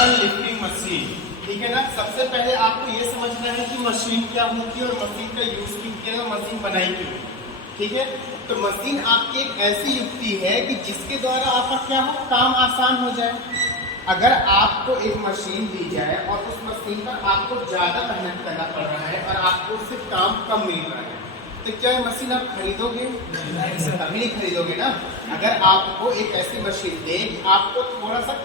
Simple lifting machine. ठीक है ना। सबसे पहले आपको ये समझना है कि मशीन क्या होती है और मशीन का यूज क्यों, मशीन बनाई क्यों। ठीक है। तो मशीन आपकी एक ऐसी युक्ति है कि जिसके द्वारा आपका क्या हो, काम आसान हो जाए। अगर आपको एक मशीन दी जाए और उस मशीन पर आपको ज्यादा मेहनत करना पड़ रहा है और आपको उससे काम कम मिल रहा है, तो क्या ये मशीन आप खरीदोगे? कभी नहीं खरीदोगे ना। अगर आपको एक ऐसी मशीन दे, आपको थोड़ा सा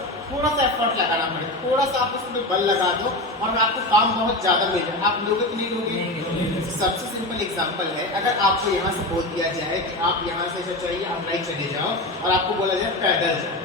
एफर्ट लगाना पड़े, थोड़ा सा आप उसमें बल लगा दो और आपको काम बहुत ज्यादा मिल जाए, आप लोगे कि नहीं लोगे? सबसे सिंपल एग्जांपल है, अगर आपको यहाँ से बोल दिया जाए कि आप यहाँ से जो चाहिए अमलाई चले जाओ और आपको बोला जाए पैदल जाओ।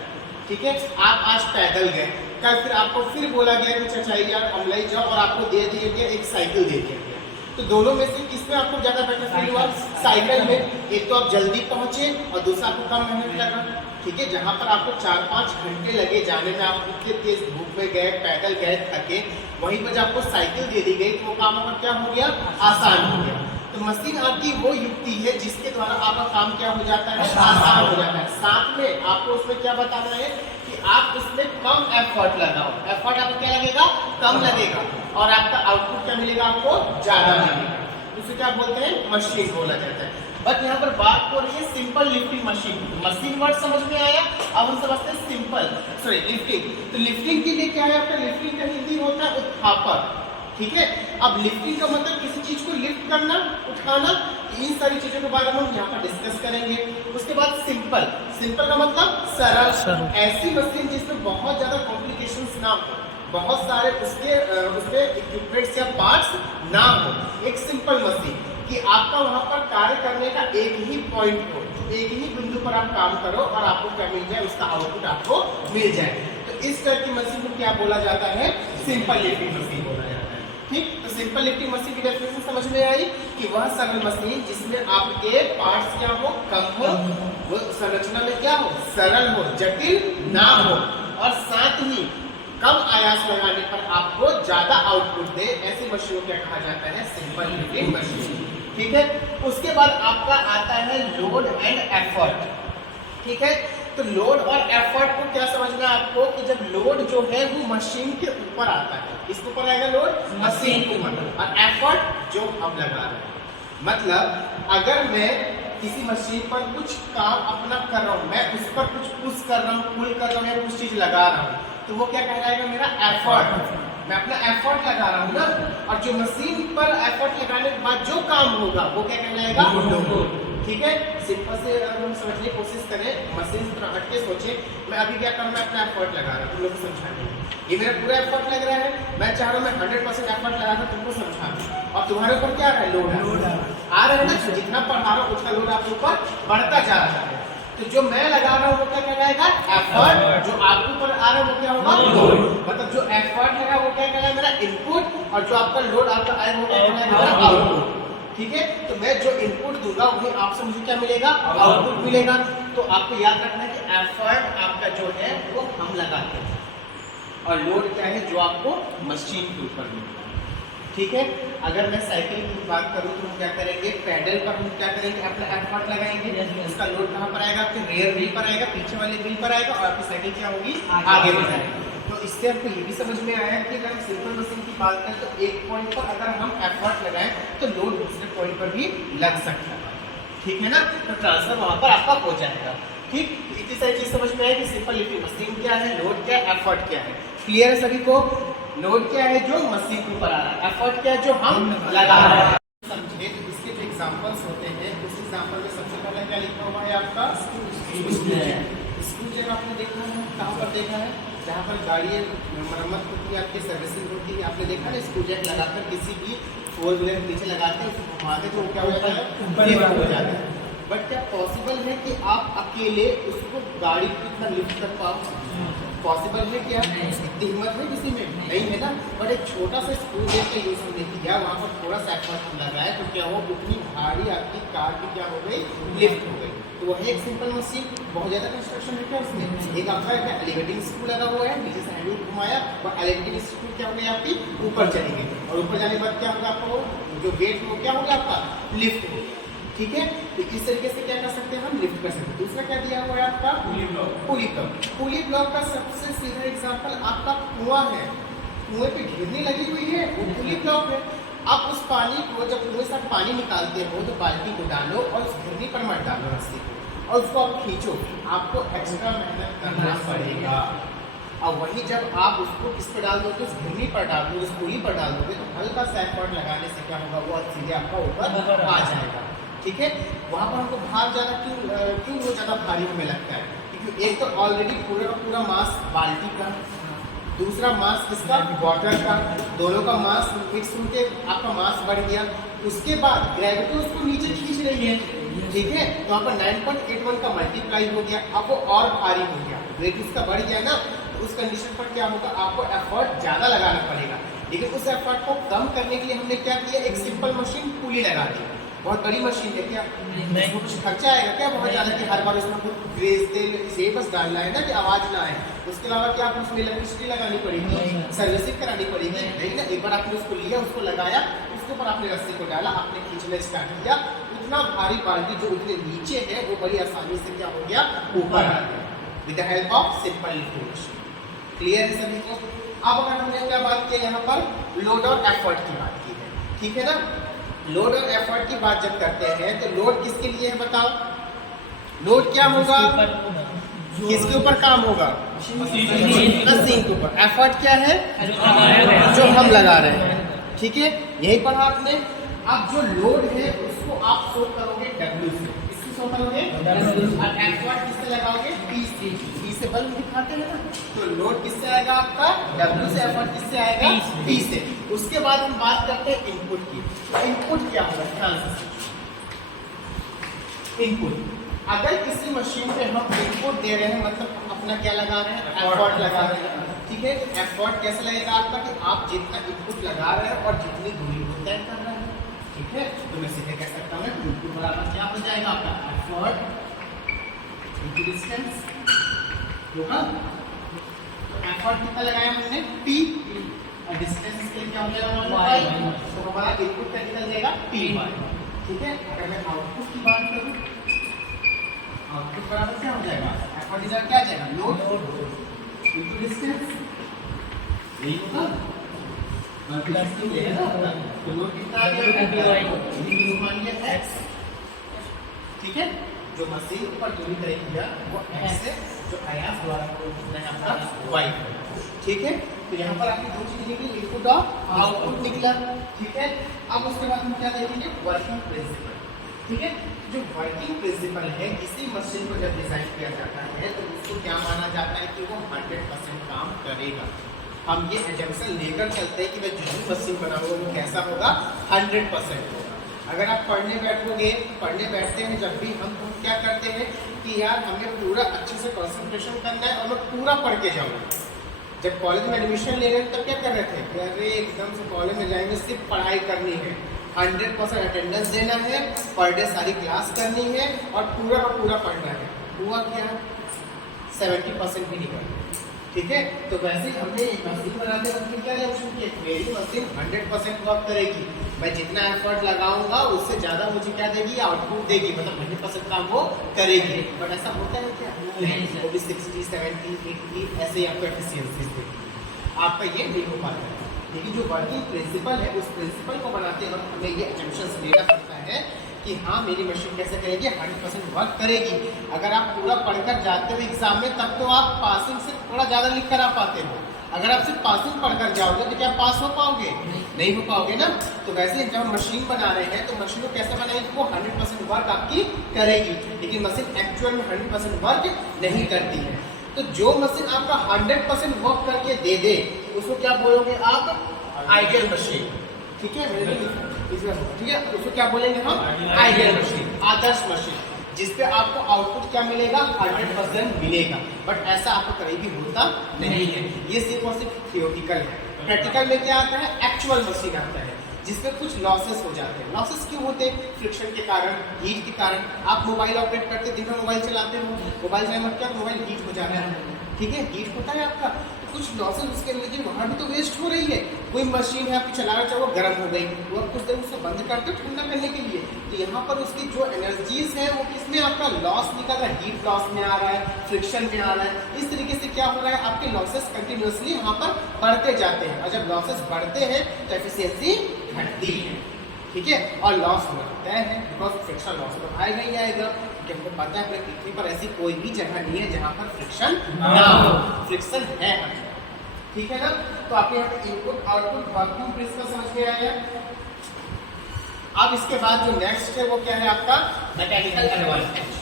ठीक है। आप आज पैदल गए, कल फिर आपको फिर बोला गया कि चाहिए आप अमलाई जाओ और आपको दे दिया गया एक साइकिल दे दिया गया। तो दोनों में से किसमें आपको ज्यादा बेटर फील हुआ? साइकिल में। एक तो आप जल्दी पहुंचे और दूसरा आपको कम मेहनत लगा। ठीक है। जहां पर आपको 4-5 घंटे लगे जाने में, आप इतने तेज धूप में गए, पैदल गए, थके, वहीं पर जब आपको साइकिल दे दी गई तो वो काम आपका क्या हो गया? आसान हो गया। तो मशीन आपकी वो युक्ति है जिसके द्वारा आपका काम क्या हो जाता है? आसान हो जाता है। साथ में आपको उसमें क्या बताना है कि आप उसमें कम एफर्ट लगाओ। एफर्ट आपको क्या लगेगा? कम लगेगा और आपका आउटपुट क्या मिलेगा? आपको ज्यादा मिलेगा। उसे क्या बोलते हैं? मशीन बोला जाता है। बट यहाँ पर बात हो रही है simple lifting machine. Machine word समझ में आया। अब हम समझते हैं सिंपल लिफ्टिंग। तो लिफ्टिंग के लिए क्या है आपका? लिफ्टिंग का हिंदी होता है उत्थापन। ठीक है। अब लिफ्टिंग का मतलब किसी चीज को लिफ्ट करना, उठाना। इन सारी चीजों के बारे में हम यहाँ पर डिस्कस करेंगे। उसके बाद सिंपल का मतलब सरल। ऐसी मशीन जिसमें बहुत ज्यादा कॉम्प्लिकेशंस ना हो, बहुत सारे उसके इक्विपमेंट्स या पार्ट्स ना हो। एक सिंपल मशीन कि आपका वहां पर कार्य करने का एक ही पॉइंट हो, एक ही बिंदु पर आप काम करो और आपको क्या मिल जाए? उसका आउटपुट आपको मिल जाए। तो इस तरह की मशीन को क्या बोला जाता है? सिंपल लिफ्टिंग मशीन बोला जाता है। ठीक। तो सिंपल लिफ्टिंग मशीन की डेफिनेशन समझ में आई कि वह सरल मशीन जिसमें आपके पार्ट्स क्या हो? कम हो, वो संरचना में क्या हो? सरल हो, जटिल ना हो और साथ ही कम आयास लगाने पर आपको ज्यादा आउटपुट दे। ऐसी मशीन को क्या कहा जाता है? Simple lifting machine. ठीक है। उसके बाद आपका आता है लोड एंड एफर्ट। ठीक है। तो लोड और एफर्ट को क्या समझना है आपको कि जब लोड जो है वो मशीन के ऊपर आता है, किसके ऊपर आएगा लोड? मशीन के ऊपर। और एफर्ट जो हम लगा रहे हैं, मतलब अगर मैं किसी मशीन पर कुछ काम अपना कर रहा हूँ, मैं उस पर कुछ पुश कर रहा हूँ, पुल कर रहा हूँ या कुछ चीज लगा रहा हूँ, तो वो क्या कहलाएगा? मेरा एफर्ट। मैं अपना एफर्ट लगा रहा हूँ ना। और जो मशीन पर एफर्ट लगाने के बाद जो काम होगा वो क्या कहलाएगा? लोड। ठीक है। सिंपल से अगर हम समझने की कोशिश करें, मशीन से थोड़ा हटके सोचे, मैं अभी क्या करूँ? मैं अपना एफर्ट लगा रहा हूँ तुम लोग को समझाने में, ये मेरा पूरा एफर्ट लग रहा है। मैं चाह रहा हूँ मैं 100% एफर्ट लगा कर तुमको समझा, और तुम्हारे ऊपर क्या है? लोड आ रहा है ना। जितना पढ़ा रहा हूँ उसका लोड आपके ऊपर बढ़ता जा रहा है। तो जो मैं लगा रहा हूँ वो क्या कहलाएगा? एफर्ट। जो आपके ऊपर आ रहा है वो क्या होगा? लोड। मतलब जो एफर्ट लगा वो क्या कहलाएगा? मेरा इनपुट। और जो आपका लोड आपका आएगा वो क्या कहलाएगा? मेरा आउटपुट। ठीक है। तो मैं जो इनपुट दूंगा वही आपसे मुझे क्या मिलेगा? आउटपुट मिलेगा। तो आपको याद रखना है कि एफर्ट आपका जो है वो हम लगाते हैं और लोड क्या है? जो आपको मशीन के ऊपर मिलता है। ठीक है। अगर मैं साइकिल की बात करूं तो हम क्या करेंगे? पैडल पर हम क्या करेंगे? अपना एफर्ट लगाएंगे। उसका लोड कहां पर आएगा? आपके रेयर व्हील पर आएगा, पीछे वाले व्हील पर आएगा और आपकी साइकिल क्या होगी? आगे बढ़ेगी। तो इससे आपको ये भी समझ में आया कि अगर हम सिंपल मशीन की बात करें तो एक पॉइंट पर अगर हम एफर्ट लगाएं तो लोड दूसरे पॉइंट पर भी लग सकता है। ठीक है ना। तो ट्रांसफर वहां पर आपका हो जाएगा। ठीक। इतनी सारी चीज समझ में आए कि सिंपल लिफ्टिंग मशीन क्या है, लोड क्या है, एफर्ट क्या है। क्लियर है सभी को? लोड क्या है? जो मशीन के ऊपर आ रहा है। एफर्ट क्या है? जो हम लगा रहे हैं। समझिए। तो इसके जो एग्जांपल्स होते हैं, उस एग्जांपल में सबसे पहले क्या लिखा हुआ है आपका? स्क्रू जैक आपने देखा है? कहाँ पर देखा है? जहाँ पर गाड़ी मरम्मत होती है, आपकी सर्विसिंग होती है, आपने देखा ना? स्क्रू जैक लगाकर किसी भी फोर व्हीलर पीछे लगाते हैं, उसको घुमाते तो क्या हो जाता है? ऊपर हो जाता है। बट क्या पॉसिबल है कि आप अकेले उसको गाड़ी को इतना लिफ्ट कर पाओ? पॉसिबल है क्या? इतनी हिम्मत है किसी में? नहीं है ना। बट एक छोटा सा स्क्रू जैक का यूज हमने किया, वहाँ पर थोड़ा सा एफर्ट लगाया तो क्या हो? उतनी भारी आपकी कार की क्या हो गई? लिफ्ट हो गई। तो वही एक सिंपल मशीन। बहुत ज्यादा कंस्ट्रक्शन है क्या उसमें? एक आपका एलिवेटिंग स्क्रू लगा हुआ है, नीचे से हैंडल घुमाया और एलिवेटिंग स्क्रू क्या हो गई? आपकी ऊपर चली गई और ऊपर जाने के बाद क्या होगा? आपको जो वेट वो क्या हो गया? आपका लिफ्ट हो गया। ठीक है, तो इस तरीके से क्या कर सकते हैं हम, लिफ्ट कर सकते हैं। दूसरा क्या दिया हुआ है आपका, पुली ब्लॉक। पुली ब्लॉक का सबसे सीधा एग्जांपल आपका कुआं है, कुएं पे घिरनी लगी हुई है, वो पुली ब्लॉक है। आप उस पानी को जब कुएं से पानी निकालते हो तो बाल्टी को डालो और उस घिरनी पर मत डालो रस्सी को, और उसको आप खींचो, आपको एक्स्ट्रा मेहनत करना पड़ेगा। और वही जब आप उसको किस पर डाल दोगे, उस घिरनी पर डाल दोगे, उस पुली पर डाल दोगे, तो हल्का सा एफर्ट लगाने से क्या होगा, वो सीधे आपका ऊपर आ जाएगा। ठीक है, वहाँ पर हमको भार ज़्यादा क्यों वो ज़्यादा भारी हमें लगता है, क्योंकि एक तो ऑलरेडी पूरा का पूरा मास बाल्टी का, दूसरा मास किसका, वाटर का, दोनों का मास मिक्स होके आपका मास बढ़ गया। उसके बाद ग्रेविटी उसको नीचे खींच रही है, ठीक है, तो वहाँ पर 9.81 का मल्टीप्लाई हो गया, अब वो और भारी हो गया, वेट इसका बढ़ गया ना, तो उस कंडीशन पर क्या होगा, आपको एफर्ट ज़्यादा लगाना पड़ेगा। लेकिन उस एफर्ट को कम करने के लिए हमने क्या किया, एक सिंपल मशीन पुली लगा दी। बहुत बड़ी मशीन है क्या, उसमें कुछ खर्चा आएगा क्या बहुत ज़्यादा, कि हर बार उसमें कुछ ग्रेस तेल इसे बस डालना है ना कि आवाज़ ना आए, उसके अलावा क्या आपको उसमें इलेक्ट्रिसिटी लगानी पड़ेगी, सर्विसिंग करानी पड़ेगी, नहीं ना। एक बार आपने उसको लिया, उसको लगाया, उसके ऊपर आपने रस्सी को डाला, आपने खींचना स्टार्ट किया, उतना भारी बाल्टी जो उतने नीचे है वो बड़ी आसानी से क्या हो गया, ऊपर आ गया, with the help of simple lifting machine. Clear है सभी को। अब अगर हमने क्या बात की यहाँ पर, लोड और एफर्ट की बात की है, ठीक है ना। लोड और एफर्ट की बात जब करते हैं तो लोड किसके लिए है बताओ, लोड क्या होगा, किसके ऊपर काम होगा, मशीन के ऊपर। एफर्ट क्या है, जो हम लगा रहे हैं, ठीक है, यही पढ़ा आपने। अब जो लोड है उसको आप शो करोगे W से, इसको शो करोगे और एफर्ट किससे लगाओगे, P से। P से बल्ब दिखाते हैं ना, तो लोड किससे आएगा आपका, W से, एफर्ट किससे आएगा, P से। उसके बाद हम बात करते हैं इनपुट की। इनपुट क्या होगा, ध्यान से, इनपुट अगर किसी मशीन पे हम इनपुट दे रहे हैं, मतलब हम अपना क्या लगा रहे हैं, एफर्ट लगा रहे हैं, ठीक है। एफर्ट कैसे लगेगा आपका, कि आप जितना इनपुट लगा रहे हैं और जितनी दूरी को तय कर रहे हैं, ठीक है। तो मैं सीधे कह सकता हूँ कि इनपुट बराबर क्या हो जाएगा आपका, एफर्ट इनटू डिस्टेंस होगा। तो एफर्ट कितना लगाया हमने, P, और डिस्टेंस के लिए क्या हो जाएगा, y, तो हमारा इनपुट क्या निकल जाएगा, P, ठीक है। अगर मैं आउटपुट की बात करूँ, आउटपुट बराबर क्या हो जाएगा, एफर्ट इधर क्या आ जाएगा, लोड इनटू डिस्टेंस, यही होगा, तो लोड कितना आ गया, मान लिया x, ठीक है। जो मशीन पर दूरी तय किया वो x है, जो आयास द्वारा कितना है आपका y, ठीक है। तो यहाँ पर आपकी दो चीज निकली, इनपुट और आउटपुट निकला, ठीक है। अब उसके बाद हम क्या देखेंगे, वर्किंग प्रिंसिपल, ठीक है। जो वर्किंग प्रिंसिपल है, किसी मशीन को जब डिजाइन किया जाता है तो उसको क्या माना जाता है कि वो 100% काम करेगा। हम ये एजम्पशन लेकर चलते हैं कि मैं जो भी मशीन बनाऊंगा वो कैसा होगा, 100% होगा। अगर आप पढ़ने बैठोगे, पढ़ने बैठते हैं जब भी हम क्या करते हैं कि यार हमें पूरा अच्छे से कंसंट्रेशन करना है और मैं पूरा पढ़ के जाऊँगा। जब कॉलेज में एडमिशन ले रहे थे तब क्या कर रहे थे कि अरे एकदम से कॉलेज में जाएंगे, सिर्फ पढ़ाई करनी है, 100% अटेंडेंस देना है, पर डे सारी क्लास करनी है और पूरा का पूरा पढ़ना है। हुआ क्या, 70% भी नहीं पढ़ा, ठीक है। तो वैसे ही हमने एक मशीन बनाते वक्त क्या रिएक्शन किया, मेरी मशीन 100% वर्क करेगी, मैं जितना एफर्ट लगाऊंगा उससे ज़्यादा मुझे क्या देगी, आउटपुट देगी, मतलब 100% काम वो करेगी। बट ऐसा होता है क्या, नहीं, वो भी 60, 70, 80 ऐसे ही आपको एफिशिएंसीज देगी, आपका ये नहीं हो पाता है। लेकिन जो वर्किंग प्रिंसिपल है, उस प्रिंसिपल को बनाते वक्त हमें ये एजम्पशंस लेना पड़ता है कि हाँ मेरी मशीन कैसे करेगी, 100% वर्क करेगी। अगर आप पूरा पढ़कर जाते हो एग्जाम में तब तो आप पासिंग से थोड़ा ज़्यादा लिख कर आ पाते हो, अगर आप सिर्फ पासिंग पढ़कर जाओगे तो क्या पास हो पाओगे, नहीं हो पाओगे ना। तो वैसे जब हम मशीन बना रहे हैं तो मशीन को कैसे बनाएगी, वो 100% वर्क आपकी करेगी, लेकिन मशीन एक्चुअल में 100% वर्क नहीं करती है। तो जो मशीन आपका 100% वर्क करके दे दे उसको क्या बोलोगे आप, आइडियल मशीन, ठीक है, ठीक है। उसको क्या बोलेंगे हम, आइडियल मशीन, आदर्श मशीन, जिसपे आपको आउटपुट क्या मिलेगा, 100% मिलेगा। बट ऐसा आपको कहीं भी होता नहीं है, ये सिर्फ और सिर्फ थियोरिटिकल है। प्रैक्टिकल में क्या आता है, एक्चुअल मशीन आता है जिसमें कुछ लॉसेस हो जाते हैं। लॉसेस क्यों होते हैं, फ्रिक्शन के कारण, हीट के कारण। आप मोबाइल ऑपरेट करते, दिन भर मोबाइल चलाते हो, मोबाइल चलाने में क्या मोबाइल हीट हो जाता है, ठीक है, हीट होता है आपका। कुछ लॉसेस उसके एनर्जी वहाँ भी तो वेस्ट हो रही है। कोई मशीन है आपकी चला रहा, चाहे वो गर्म हो गई, वो कुछ देर उसको बंद करते हो ठंडा करने के लिए, तो यहाँ पर उसकी जो एनर्जीज है वो किसमें आपका लॉस निकल रहा है, हीट लॉस में आ रहा है, फ्रिक्शन में आ रहा है। इस तरीके से क्या हो रहा है, आपके लॉसेस कंटिन्यूसली यहाँ पर बढ़ते जाते हैं, और जब लॉसेस बढ़ते हैं तो एफिशिएंसी घटती है, ठीक है, और लॉस होता है बिकॉज फ्रिक्शन लॉस तो आएगा ही आएगा, क्योंकि हमको पता है अपने पृथ्वी पर ऐसी कोई भी जगह नहीं है जहाँ पर फ्रिक्शन ना हो, फ्रिक्शन है हर जगह, ठीक है ना। तो आपके यहाँ पे इनपुट आउटपुट वैक्यूम प्रिंसिपल समझ में आया। अब इसके बाद जो नेक्स्ट है वो क्या है आपका मैकेनिकल एडवांटेज।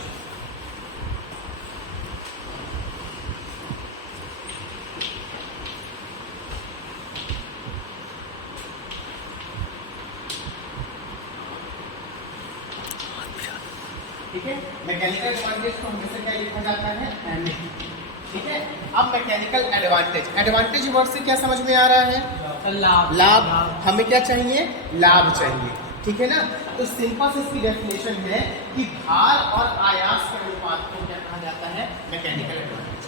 ठीक है, मैकेनिकल एडवांटेज को हमेशा क्या लिखा जाता है, एम। ठीक है, अब मैकेनिकल एडवांटेज, एडवांटेज वर्ड से क्या समझ में आ रहा है, लाभ। लाभ, हमें क्या चाहिए, लाभ चाहिए, ठीक है ना। तो सिंपल से इसकी डेफिनेशन है कि भार और आयास के अनुपात को क्या कहा जाता है, मैकेनिकल एडवांटेज।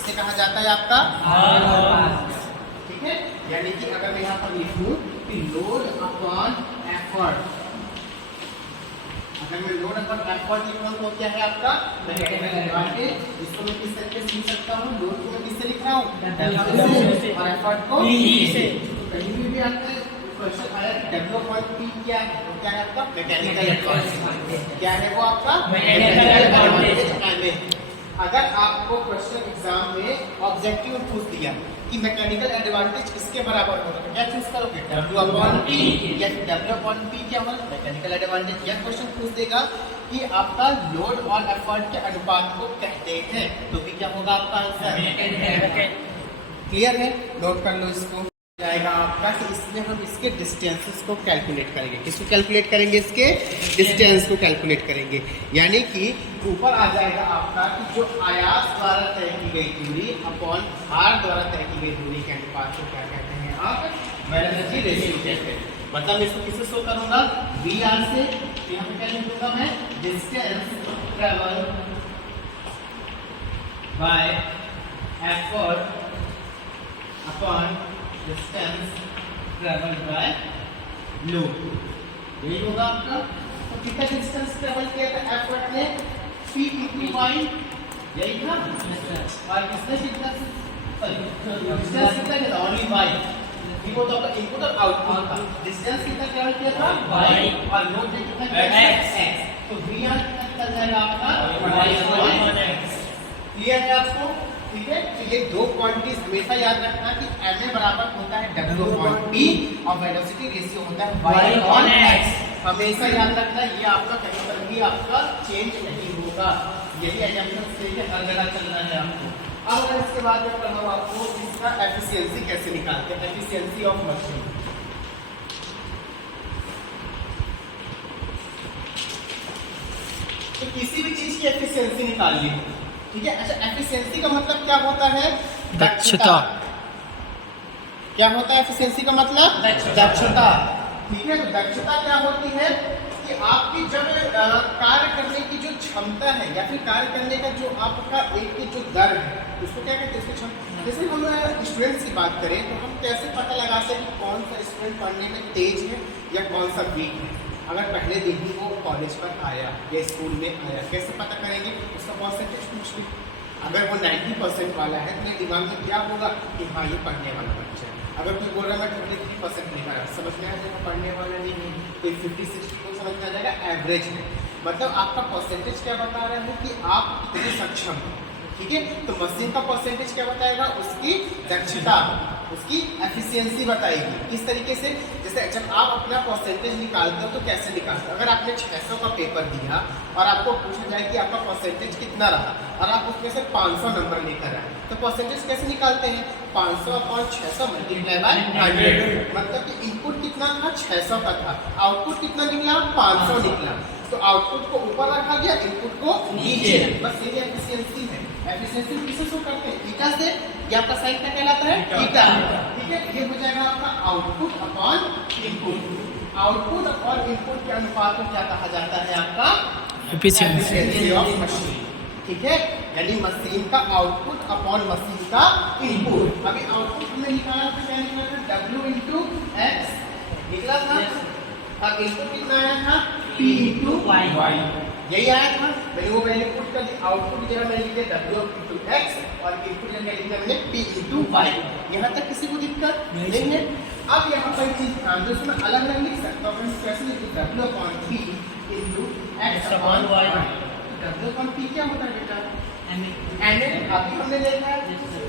इसे कहा जाता है आपका भार, ठीक है। यानी कि अगर मैं यहाँ पर लिखूं कि लोड अपॉन एफर्ट, अगर मैं लोड अपॉन एफर्ट लिख रहा हूं तो क्या है आपका मैकेनिकल एडवांटेज। इसको मैं किस तरीके से लिख सकता हूं, लोड को मैं किससे लिख रहा हूं, और एफर्ट को P से। तो कहीं भी आपका क्वेश्चन आया कि W अपॉन P क्या है, तो क्या है आपका मैकेनिकल एडवांटेज। क्या है वो आपका मैकेनिकल एडवांटेज। अगर आपको क्वेश्चन एग्जाम में ऑब्जेक्टिव पूछ दिया कि मैकेनिकल एडवांटेज किसके बराबर होगा, तो क्या चूज करोगे, W अपॉन P, या W अपॉन P क्या होगा, मैकेनिकल एडवांटेज। यह क्वेश्चन पूछ देगा कि आपका लोड और एफर्ट के अनुपात को कहते हैं, तो भी क्या होगा आपका आंसर, क्लियर है, नोट कर लो इसको। जाएगा आपका कि इसमें हम इसके डिस्टेंसेस को कैलकुलेट करेंगे, किसको कैलकुलेट करेंगे, इसके डिस्टेंस को कैलकुलेट करेंगे। यानी कि ऊपर आ जाएगा आपका कि जो आयास द्वारा तय की गई दूरी अपॉन भार द्वारा तय की गई दूरी के अनुपात को क्या कहते हैं आप, वेलोसिटी रेशियो कहते हैं। मतलब मैं इसको किससे शो करूंगा, VR से, तो यहाँ पे क्या लिखूंगा मैं, distance travel by effort upon distance travel by load, यही होगा आपका। तो कितना डिस्टेंस ट्रेवल किया था एफर्ट ने, P इक्वल y, यही था, और डिस्टेंस कितना, डिस्टेंस कितना था, ओनली y, ये वो तो आपका इनपुट और आउटपुट था। डिस्टेंस कितना ट्रेवल किया था y, और लोड कितना किया x, तो VR कितना निकल जाएगा आपका y/x। क्लियर है आपको, ठीक है। तो ये दो क्वांटिटीज हमेशा याद रखना कि ma बराबर होता है W अपॉन P और वेलोसिटी रेशियो होता है y अपॉन x, हमेशा याद रखना। ये आपका कहीं पर भी आपका चेंज नहीं होगा, यही एग्जांपल से हर जगह चलना है आपको। अब अगर इसके बाद मैं पढ़ाऊं आपको इसका एफिशिएंसी कैसे निकालते हैं, एफिशिएंसी ऑफ मशीन। तो किसी भी चीज की एफिशिएंसी निकाल ली, ठीक है। अच्छा, एफिशिएंसी का मतलब क्या होता है, दक्षता। क्या होता है एफिशिएंसी का मतलब, दक्षता, ठीक है। तो दक्षता क्या होती है कि आपकी जब कार्य करने की जो क्षमता है या फिर कार्य करने का जो आपका एक जो दर है, उसको क्या कहते हैं, उसकी क्षमता। जैसे हम स्टूडेंट्स की बात करें तो हम कैसे पता लगा सकते हैं कौन सा स्टूडेंट पढ़ने में तेज है या कौन सा वीक है। अगर पहले दिन ही वो कॉलेज पर आया या स्कूल में आया, कैसे पता करेंगे, उसका परसेंटेज पूछ ली। अगर वो 90% वाला है तो मेरे दिमाग में क्या होगा कि हाँ ये पढ़ने वाला बच्चा है। अगर कोई बोल रहा है मैं 23% लेकर आया, समझ में आ जाएगा पढ़ने वाला नहीं है। कोई 50-60 को समझ में आ जाएगा एवरेज है, मतलब आपका परसेंटेज क्या बता रहा है कि आप कितने सक्षम हो, ठीक है। तो मशीन का परसेंटेज क्या बताएगा, उसकी दक्षता, उसकी एफिशिएंसी बताएगी। किस तरीके से, जैसे जब आप अपना परसेंटेज निकालते हो तो कैसे निकालते हो, अगर आपने 600 का पेपर दिया और आपको पूछा जाए कि आपका परसेंटेज कितना रहा और आप उसमें से 500 नंबर लेकर आए, तो परसेंटेज कैसे निकालते हैं, 500 अपॉन 600 मल्टीप्लाई बाय 100। मतलब कि इनपुट कितना था, 600 का था, आउटपुट कितना निकला, 500 निकला। तो आउटपुट को ऊपर रखा गया, इनपुट को नीचे, बस ये एफिशिएंसी है। एफिशिएंसी किसे शो करते हैं, ईटा से, ये आपका साइन क्या कहलाता है, ईटा, ठीक है। ये हो जाएगा आपका आउटपुट अपॉन इनपुट। आउटपुट और इनपुट के अनुपात को क्या कहा जाता है, आपका एफिशिएंसी ऑफ मशीन, ठीक है। यानी मशीन का आउटपुट अपॉन मशीन का इनपुट। अभी आउटपुट हमने निकाला तो क्या निकला था, W इंटू एक्स निकला था, और इनपुट कितना आया था, P इंटू वाई, यही आया था। मैंने वो वैल्यू पुट कर दी, आउटपुट की जगह मैंने लिख दिया W इंटू एक्स और इनपुट जगह लिख दिया मैंने P इंटू वाई। यहाँ तक किसी को दिक्कत नहीं है। अब यहाँ पर चीज ध्यान दो, इसमें अलग अलग लिख सकता हूँ, कैसे लिख दूँ, W upon P into X upon Y. W upon P क्या होता है बेटा, MA, अभी हमने देखा है,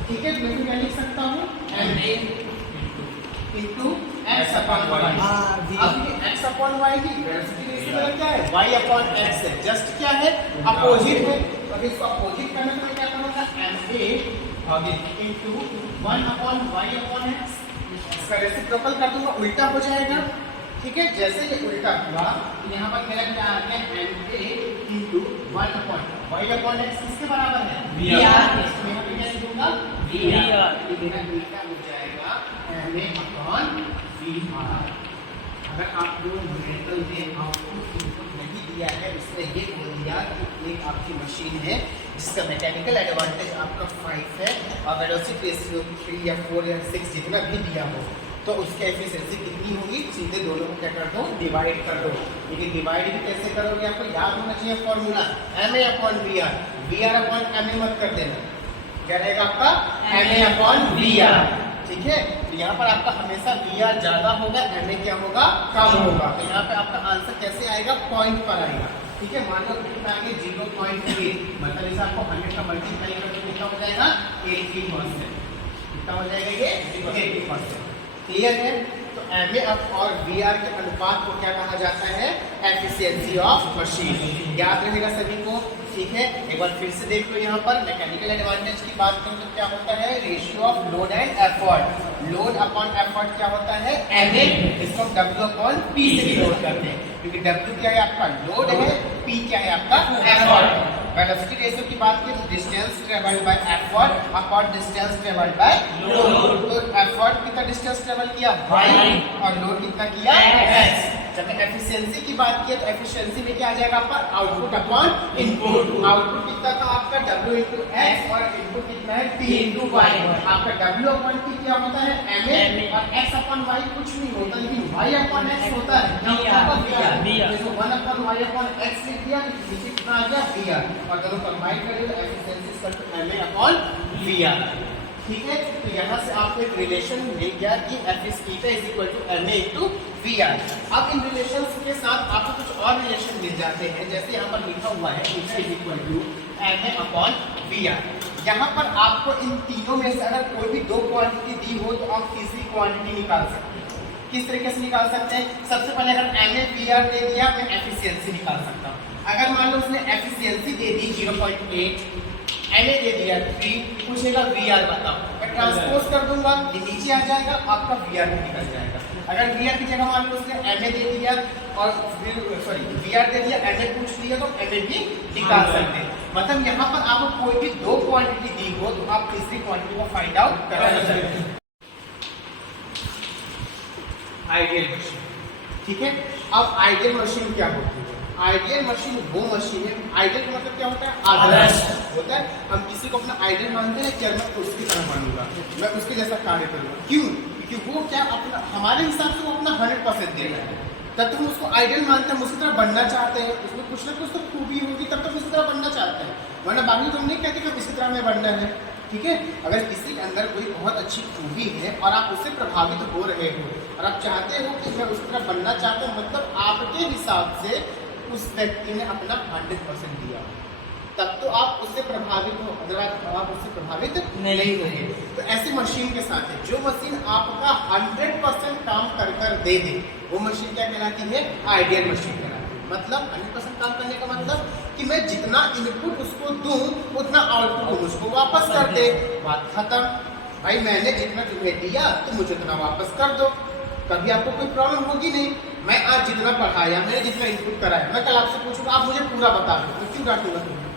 ठीक है। मैं क्या लिख सकता हूँ, MA into X upon Y. अब ये एक्स अपॉन वाई की वेलोसिटी रेशियो में क्या है, y अपॉन एक्स है, जस्ट क्या है, अपोजिट है। तो इसको अपोजिट करने के लिए क्या करूंगा, ma आगे into 1 upon y upon x, इसका रेसिप्रोकल कर दूंगा, उल्टा हो जाएगा, ठीक है। जैसे ये उल्टा हुआ तो यहाँ पर मेरा क्या आ गया, ma into 1 upon y upon x किसके बराबर है, vr। इसमें यहाँ पे क्या लिखूंगा, vr, मेरा उल्टा हो जाएगा ma अपॉन vr। अगर आप जो न्यूमेरिकल में आउटपुट इनपुट नहीं दिया है, उसने ये बोल दिया कि एक आपकी मशीन है जिसका मैकेनिकल एडवांटेज आपका 5 है और वेलोसिटी रेशियो 3 या 4 या 6 जितना भी दिया हो, तो उसकी एफिशिएंसी कितनी होगी, सीधे दोनों को क्या कर दो, डिवाइड कर दो। लेकिन डिवाइड भी कैसे करोगे, आपको याद होना चाहिए formula, ma upon vr, vr upon ma मत कर देना, क्या रहेगा आपका, ma अपॉन vr, ठीक है। तो यहाँ पर आपका हमेशा VR ज्यादा होगा, MA क्या होगा, कम होगा। तो यहाँ पे आपका आंसर कैसे आएगा, पॉइंट पर आएगा, ठीक है। मान लो कितना आएंगे 0.8, मतलब इसे आपको 100 का मल्टीप्लाई करके कितना हो जाएगा, 80%, कितना हो जाएगा ये 80%, क्लियर है। तो MA और VR के अनुपात को क्या कहा जाता है, एफिशिएंसी ऑफ मशीन, याद रहेगा सभी को, ठीक है। एक बार फिर से देख लो, यहाँ पर मैकेनिकल एडवांटेज की बात करें तो क्या होता है, ratio of load and effort, load upon effort क्या होता है, MA, इसको W अपॉन P से डिनोट करते हैं, क्योंकि W क्या है आपका लोड है, P क्या है आपका एफर्ट। वेलोसिटी रेशियो की बात करें तो distance travelled by effort upon distance travelled by load. तो एफर्ट कितना डिस्टेंस ट्रेवल किया, y, और लोड कितना किया, x। जब एफिशिएंसी की बात की तो एफिशिएंसी में क्या आ जाएगा आपका, आउटपुट अपॉन इनपुट। आउटपुट कितना था आपका, W इंटू एक्स और इनपुट कितना है, P इंटू वाई। आपका W अपॉन P क्या होता है, MA, और x अपॉन y कुछ नहीं होता, लेकिन y अपॉन x होता है, तो 1 अपॉन y अपॉन x लिख दिया, तो नीचे कितना आ गया, VR, और दोनों कंबाइन करें तो efficiency equal to MA upon VR, ठीक है। तो यहाँ से आपको एक रिलेशन मिल गया कि efficiency is equal to MA into VR। अब इन रिलेशंस के साथ आपको कुछ और रिलेशन मिल जाते हैं, जैसे यहाँ पर लिखा हुआ है is equal to MA upon VR। यहाँ पर आपको इन तीनों में से अगर कोई भी दो क्वांटिटी दी हो तो आप तीसरी क्वांटिटी निकाल सकते हैं। किस तरीके से निकाल सकते हैं, सबसे पहले अगर MA VR दे दिया, मैं एफिशिएंसी निकाल सकता हूँ। अगर मान लो उसने एफिशिएंसी दे दी 0.8, MA दे दिया 3, पूछेगा VR बताओ, मैं ट्रांसपोज कर दूंगा, ये नीचे आ जाएगा, आपका VR भी निकल जाएगा। अगर VR की जगह मान लो उसने MA दे दिया और VR दे दिया, MA पूछ लिया तो MA भी निकाल सकते हैं। मतलब यहाँ पर आपको कोई भी दो क्वांटिटी दी हो तो आप तीसरी क्वांटिटी को फाइंड आउट कर सकते हैं। आइडियल मशीन, ठीक है। अब आइडियल मशीन क्या होती है, आइडियल मशीन वो मशीन है, आइडियल का मतलब क्या होता है, आदर्श होता है। हम किसी को अपना आइडियल मानते हैं कि मैं उसकी तरह मानूंगा, मैं उसके जैसा कार्य करूंगा, क्यों, क्योंकि वो क्या अपना हमारे हिसाब से वो अपना 100% दे रहा है, तब तक हम उसको आइडियल मानते हैं, उसकी तरह बनना चाहते हैं, उसमें कुछ ना कुछ तो खूबी होगी, तब तक उसकी तरह बनना चाहते हैं, वरना बाकी तो हम नहीं कहते कि इसी तरह हमें बनना है, ठीक है। अगर किसी के अंदर कोई बहुत अच्छी खूबी है और आप उससे प्रभावित हो रहे हो और आप चाहते हो कि मैं उस तरह बनना चाहता हूँ, मतलब आपके हिसाब से उस व्यक्ति ने अपना 100% दिया, तब तो आप उससे प्रभावित हो, अगर आप उससे प्रभावित नहीं होंगे। तो ऐसी मशीन के साथ है, जो मशीन आपका 100% काम कर दे दे, वो मशीन क्या कहलाती है, आइडियल मशीन कहलाती है। मतलब 100% काम करने का मतलब कि मैं जितना इनपुट उसको दूं उतना आउटपुट उसको वापस कर दे, बात खत्म। भाई मैंने जितना तुम्हें दिया तुम मुझे उतना वापस कर दो, कभी आपको कोई प्रॉब्लम होगी नहीं। मैं आज जितना पढ़ाया, मैंने जितना इनपुट कराया, मैं कल आपसे पूछूंगा आप मुझे पूरा बता दो, तो क्यों डांटूंगा तुम्हें,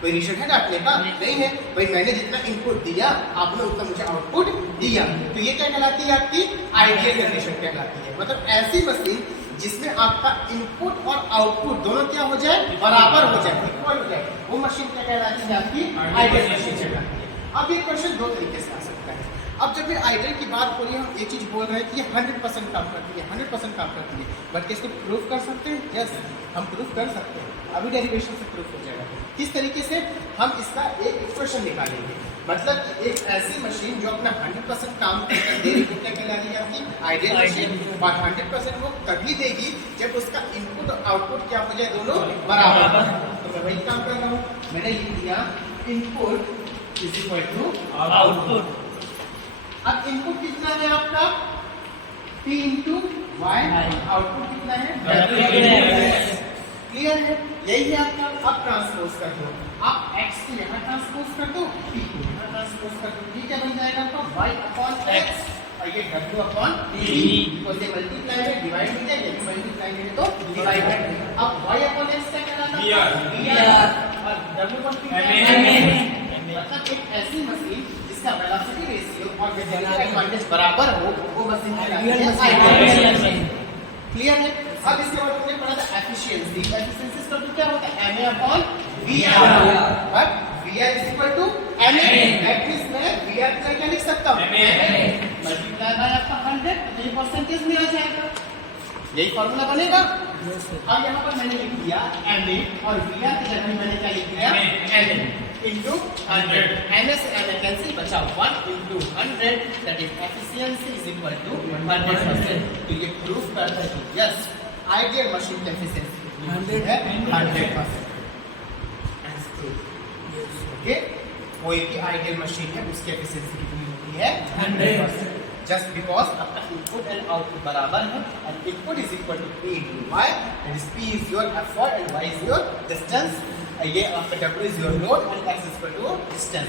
कोई रीजन है डांटने का, नहीं है। भाई मैंने जितना इनपुट दिया आपने उतना मुझे आउटपुट दिया, तो ये क्या कहलाती है, आपकी आइडियल कंडीशन कहलाती है। मतलब ऐसी मशीन जिसमें आपका इनपुट और आउटपुट दोनों क्या हो जाए, बराबर हो जाए, इक्वल हो जाए, वो मशीन क्या कहलाती है, आपकी आइडियल मशीन कहलाती है। अब ये क्वेश्चन दो तरीके से आ सकता है। अब जब ये आइडियल की बात हो रही है, हम ये चीज बोल रहे हैं कि ये 100% काम करती है, 100% काम करती है, बट इसको प्रूफ कर सकते हैं? यस, हम प्रूफ कर सकते हैं। अभी डेरिवेशन से प्रूफ हो जाएगा। किस तरीके से? हम इसका एक इक्वेशन निकालेंगे, मतलब कि एक ऐसी मशीन जो अपना 100% काम दे रही है, क्या कहलाएगी आपकी आइडियल मशीन। और 100% वो तभी देगी जब उसका इनपुट और आउटपुट क्या हो जाए, दोनों बराबर। तो मैं वही काम कर रहा हूँ, मैंने लिख दिया input is equal to output. अब इनपुट कितना है आपका P इंटू वाई, आउटपुट कितना है? क्लियर है? यही है आपका। अब ट्रांसपोज कर दो, आप x को यहाँ ट्रांसपोज कर दो, p को यहाँ ट्रांसपोज कर दो, ये क्या बन जाएगा आपका y अपॉन x और ये w अपॉन p को से मल्टीप्लाई में डिवाइड हो जाएगा, ये मल्टीप्लाई में तो डिवाइड है। अब y अपॉन x क्या कहलाता है? और w अपॉन p मतलब एक ऐसी मशीन जिसका वेलोसिटी रेशियो और मैकेनिकल एडवांटेज बराबर हो, वो मशीन कहलाती है आइडियल मशीन। क्लियर है? अब इसके बाद हमने पढ़ा था एफिशिएंसी। एफिशिएंसी का क्या होता है? ma upon vr, but vr is equal to ma। That means मैं vr का क्या लिख सकता हूं? ma मल्टीप्लाई बाय आपका 100, तो ये परसेंटेज में आ जाएगा, यही फार्मूला बनेगा। अब यहाँ पर मैंने लिख दिया ma और vr की जगह मैंने क्या लिख दिया? ma into 100। ma से ma कैंसिल, बचा 1 into 100, that is efficiency is equal to 100%। तो ये प्रूफ करता है कि यस, आइडियल मशीन की एफिशिएंसी है 100%। ओके, कोई भी आइडियल मशीन है उसकी एफिशिएंसी कितनी होती है? 100%। जस्ट बिकॉज आपका इनपुट एंड आउटपुट बराबर है, and input is equal to P into Y, that is P is your effort and Y is your distance. ये आपका W is your load and X is equal to distance.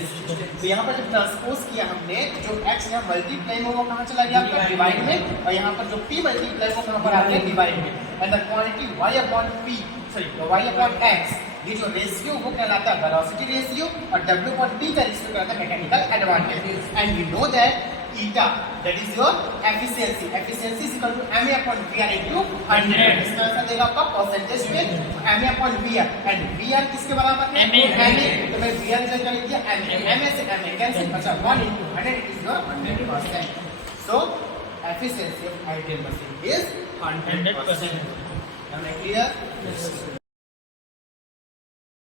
तो यहाँ पर जब transpose किया हमने, जो X यहाँ मल्टीप्लाई में वो कहाँ चला गया आपका? डिवाइड में। और यहाँ पर जो P मल्टीप्लाई वो कहाँ पर आ गया? डिवाइड में। And the quantity Y upon P, sorry Y upon X, ये जो रेशियो वो कहलाता है वेलोसिटी रेशियो, और W अपॉन P का रेशियो कहलाता है mechanical advantage. And we know that eta, that is your efficiency. Efficiency is equal to ma upon vr into 100। इसका आंसर देगा आपका परसेंटेज में ma upon vr, and vr किसके बराबर है? ma। तो मैं vr जगह लिख दिया ma, ma से ma कैंसिल, बचा 1 into 100, it is your 100%। So efficiency of ideal machine is 100%। Am I clear? Yes, sir.